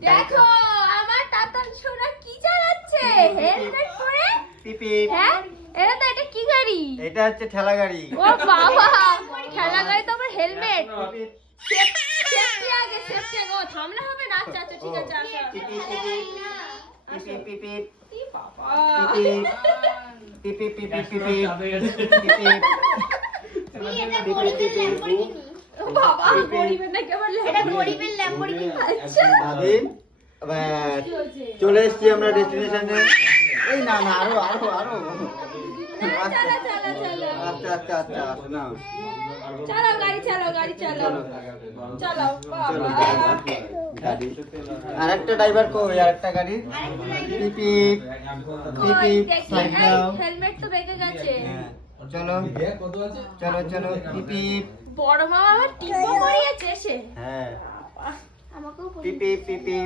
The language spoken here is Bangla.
দেখো আমার তাতান সোনা কি চালাচ্ছে হেলমেট পরে পিপি হ্যাঁ এটা কি গাড়ি এটা হচ্ছে ঠেলা গাড়ি ও বাবা খেলা গাড়ি তো আমার হেলমেট সেফটি আগে ও থামলে হবে না আচ্ছা আচ্ছা ঠিক আছে আসো পিপি পিপি পিপি বাবা পিপি পিপি পিপি পিপি বাবা গরিবের না কেবল এটা গরিবের ল্যাম্বরগিনি আচ্ছা দাদি চলে এসেছি আমরা ডেস্টিনেশনে এই না না আরো আরো আরো চলো চলো চলো আচ্ছা আচ্ছা আচ্ছা না চলো গাড়ি চলো চলো চলো বাবা গাড়ি আরেকটা ড্রাইভার কই আরেকটা গাড়ি পিপি পিপি সাইড দাও হেলমেট তো বেঁকে গেছে চলো চলো চলো পিপি বড় মামা আমার টিপো পড়িয়েছে সে হ্যাঁ আমাকেও পিপি পিপি